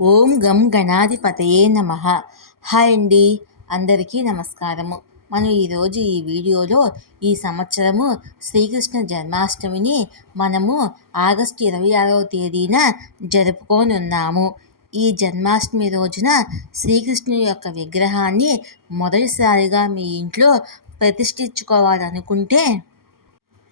ఓం గం గణాధిపతయే నమః. హాయ్ అండి, అందరికీ నమస్కారము. మనం ఈరోజు ఈ వీడియోలో ఈ సంవత్సరము శ్రీకృష్ణ జన్మాష్టమిని మనము ఆగస్టు 26వ తేదీన జరుపుకోనున్నాము. ఈ జన్మాష్టమి రోజున శ్రీకృష్ణుని యొక్క విగ్రహాన్ని మొదటిసారిగా మీ ఇంట్లో ప్రతిష్ఠించుకోవాలనుకుంటే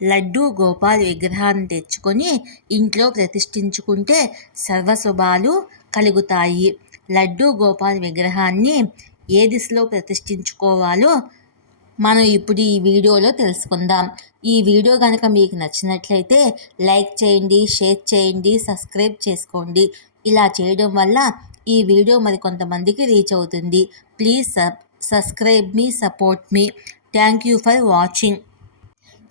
లడ్డూ గోపాల్ విగ్రహాన్ని తెచ్చుకొని ఇంట్లో ప్రతిష్ఠించుకుంటే సర్వశుభాలు కలుగుతాయి. లడ్డూ గోపాల్ విగ్రహాన్ని ఏ దిశలో ప్రతిష్ఠించుకోవాలో మనం ఇప్పుడు ఈ వీడియోలో తెలుసుకుందాం. ఈ వీడియో కనుక మీకు నచ్చినట్లయితే లైక్ చేయండి, షేర్ చేయండి, సబ్స్క్రైబ్ చేసుకోండి. ఇలా చేయడం వల్ల ఈ వీడియో మరి కొంతమందికి రీచ్ అవుతుంది. Please subscribe me, support me. Thank you for watching.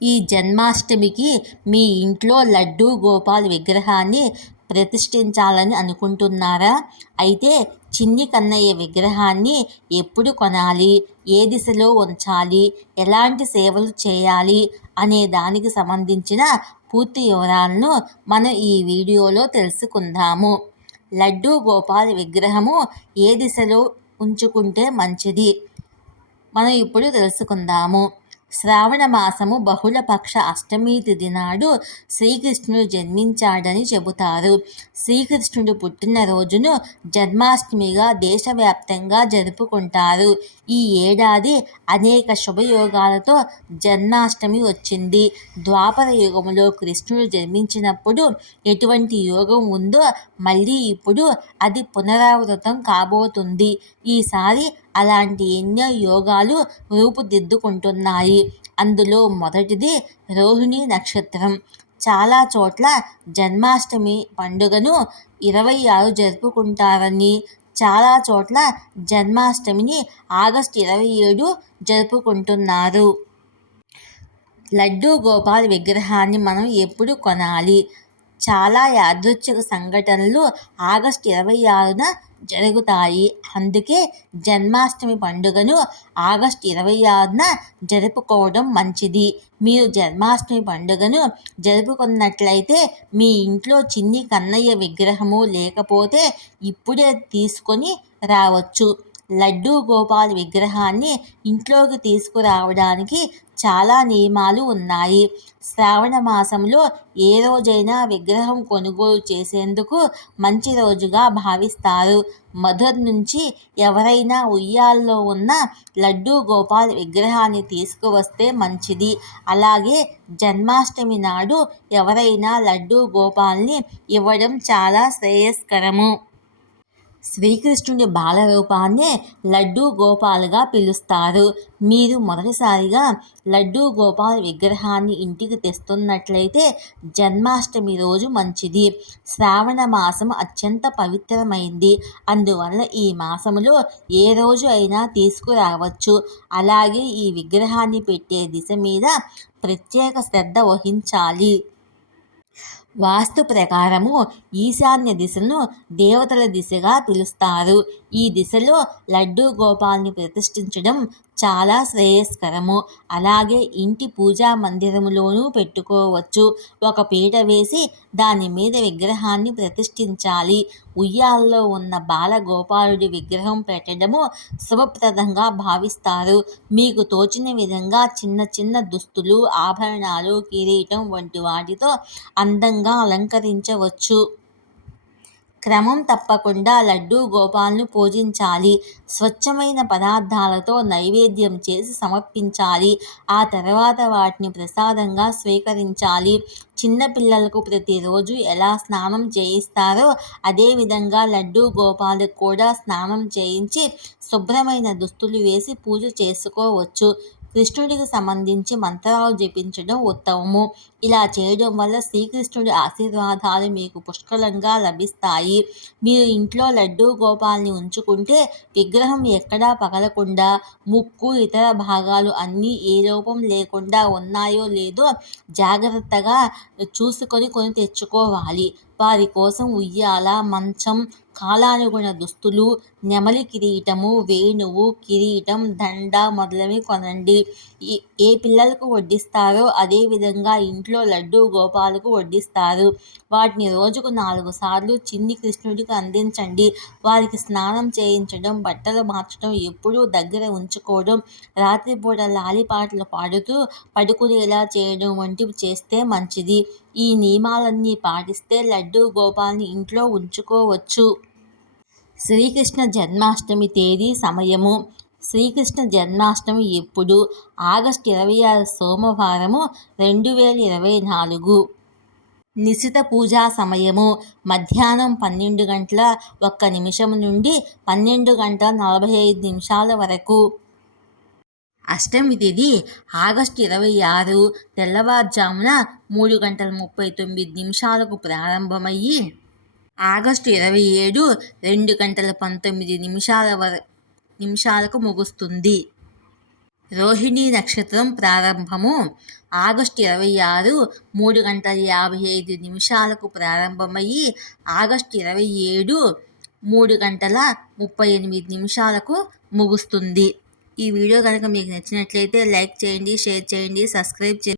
ఈ జన్మాష్టమికి మీ ఇంట్లో లడ్డూ గోపాల్ విగ్రహాన్ని ప్రతిష్ఠించాలని అనుకుంటున్నారా? అయితే చిన్ని కన్నయ్య విగ్రహాన్ని ఎప్పుడు కొనాలి, ఏ దిశలో ఉంచాలి, ఎలాంటి సేవలు చేయాలి అనే దానికి సంబంధించిన పూర్తి వివరాలను మనం ఈ వీడియోలో తెలుసుకుందాము. లడ్డూ గోపాల్ విగ్రహము ఏ దిశలో ఉంచుకుంటే మంచిది మనం ఇప్పుడు తెలుసుకుందాము. శ్రావణ మాసము బహుళపక్ష అష్టమి తిథి నాడు శ్రీకృష్ణుడు జన్మించాడని చెబుతారు. శ్రీకృష్ణుడు పుట్టినరోజును జన్మాష్టమిగా దేశవ్యాప్తంగా జరుపుకుంటారు. ఈ ఏడాది అనేక శుభయోగాలతో జన్మాష్టమి వచ్చింది. ద్వాపర యుగములో కృష్ణుడు జన్మించినప్పుడు ఎటువంటి యోగం ఉందో మళ్ళీ ఇప్పుడు అది పునరావృతం కాబోతుంది. ఈసారి అలాంటి ఎన్నో యోగాలు రూపుదిద్దుకుంటున్నాయి. అందులో మొదటిది రోహిణి నక్షత్రం. చాలా చోట్ల జన్మాష్టమి పండుగను 26 జరుపుకుంటారని, చాలా చోట్ల జన్మాష్టమిని ఆగస్టు 27 జరుపుకుంటున్నారు. లడ్డూ గోపాల్ విగ్రహాన్ని మనం ఎప్పుడు కొనాలి? చాలా యాదృచ్ఛిక సంఘటనలు ఆగస్టు 26న జరుగుతాయి. అందుకే జన్మాష్టమి పండుగను ఆగస్టు 26న జరుపుకోవడం మంచిది. మీరు జన్మాష్టమి పండుగను జరుపుకున్నట్లయితే మీ ఇంట్లో చిన్ని కన్నయ్య విగ్రహము లేకపోతే ఇప్పుడే తీసుకొని రావచ్చు. లడ్డూ గోపాల్ విగ్రహాన్ని ఇంట్లోకి తీసుకురావడానికి చాలా నియమాలు ఉన్నాయి. శ్రావణ మాసంలో ఏ రోజైనా విగ్రహం కొనుగోలు చేసేందుకు మంచి రోజుగా భావిస్తారు. మధుర్ నుంచి ఎవరైనా ఉయ్యాల్లో ఉన్న లడ్డూ గోపాల్ విగ్రహాన్ని తీసుకువస్తే మంచిది. అలాగే జన్మాష్టమి నాడు ఎవరైనా లడ్డూ గోపాల్ని ఇవ్వడం చాలా శ్రేయస్కరము. శ్రీకృష్ణుడి బాలరూపాన్నే లడ్డూ గోపాల్గా పిలుస్తారు. మీరు మొదటిసారిగా లడ్డూ గోపాల్ విగ్రహాన్ని ఇంటికి తెస్తున్నట్లయితే జన్మాష్టమి రోజు మంచిది. శ్రావణ మాసం అత్యంత పవిత్రమైంది. అందువల్ల ఈ మాసంలో ఏ రోజు అయినా తీసుకురావచ్చు. అలాగే ఈ విగ్రహాన్ని పెట్టే దిశ మీద ప్రత్యేక శ్రద్ధ వహించాలి. వాస్తు ప్రకారము ఈశాన్య దిశను దేవతల దిశగా పిలుస్తారు. ఈ దిశలో లడ్డూ గోపాల్ని ప్రతిష్ఠించడం చాలా శ్రేయస్కరము. అలాగే ఇంటి పూజా మందిరములోనూ పెట్టుకోవచ్చు. ఒక పీట వేసి దాని మీద విగ్రహాన్ని ప్రతిష్ఠించాలి. ఉయ్యాల్లో ఉన్న బాలగోపాలుడి విగ్రహం పెట్టడము శుభప్రదంగా భావిస్తారు. మీకు తోచిన విధంగా చిన్న చిన్న దుస్తులు, ఆభరణాలు, కిరీటం వంటి వాటితో అందంగా అలంకరించవచ్చు. క్రమం తప్పకుండా లడ్డూ గోపాల్ను పూజించాలి. స్వచ్ఛమైన పదార్థాలతో నైవేద్యం చేసి సమర్పించాలి. ఆ తర్వాత వాటిని ప్రసాదంగా స్వీకరించాలి. చిన్నపిల్లలకు ప్రతిరోజు ఎలా స్నానం చేయిస్తారో అదేవిధంగా లడ్డూ గోపాలకు కూడా స్నానం చేయించి శుభ్రమైన దుస్తులు వేసి పూజ చేసుకోవచ్చు. కృష్ణుడికి సంబంధించి మంత్రాలు జపించడం ఉత్తమము. ఇలా చేయడం వల్ల శ్రీకృష్ణుడి ఆశీర్వాదాలు మీకు పుష్కలంగా లభిస్తాయి. మీరు ఇంట్లో లడ్డూ గోపాల్ని ఉంచుకుంటే విగ్రహం ఎక్కడా పగలకుండా, ముక్కు, ఇతర భాగాలు అన్నీ ఏ లోపం లేకుండా ఉన్నాయో లేదో జాగ్రత్తగా చూసుకొని కొని తెచ్చుకోవాలి. వారి కోసం ఉయ్యాల, మంచం, కాలానుగుణ దుస్తులు, నెమలి కిరీటము, వేణువు, కిరీటం, దండ మొదలైనవి కొనండి. ఏ పిల్లలకు వడ్డిస్తారో అదే విధంగా ఇంట్లో లడ్డూ గోపాలకు వడ్డిస్తారు. వాటిని రోజుకు 4 సార్లు చిన్ని కృష్ణుడికి అందించండి. వారికి స్నానం చేయించడం, బట్టలు మార్చడం, ఎప్పుడూ దగ్గర ఉంచుకోవడం, రాత్రిపూట లాలిపాటలు పాడుతూ పడుకునేలా చేయడం వంటివి చేస్తే మంచిది. ఈ నియమాలన్నీ పాటిస్తే లడ్డూ గోపాల్ని ఇంట్లో ఉంచుకోవచ్చు. శ్రీకృష్ణ జన్మాష్టమి తేదీ, సమయము. శ్రీకృష్ణ జన్మాష్టమి ఎప్పుడు? ఆగస్టు 26 సోమవారము 2024. నిశిత పూజా సమయము మధ్యాహ్నం 12:01 నుండి 12:45 వరకు. అష్టమి తిథి ఆగస్టు 26 తెల్లవారుజామున 3:39 ప్రారంభమయ్యి ఆగస్టు 27 2:19 ముగుస్తుంది. రోహిణీ నక్షత్రం ప్రారంభము ఆగస్టు 26 3:55 ప్రారంభమయ్యి ఆగస్టు 27 3:38 ముగుస్తుంది. ఈ వీడియో కనుక మీకు నచ్చినట్లయితే లైక్ చేయండి, షేర్ చేయండి, సబ్స్క్రైబ్ చేయండి.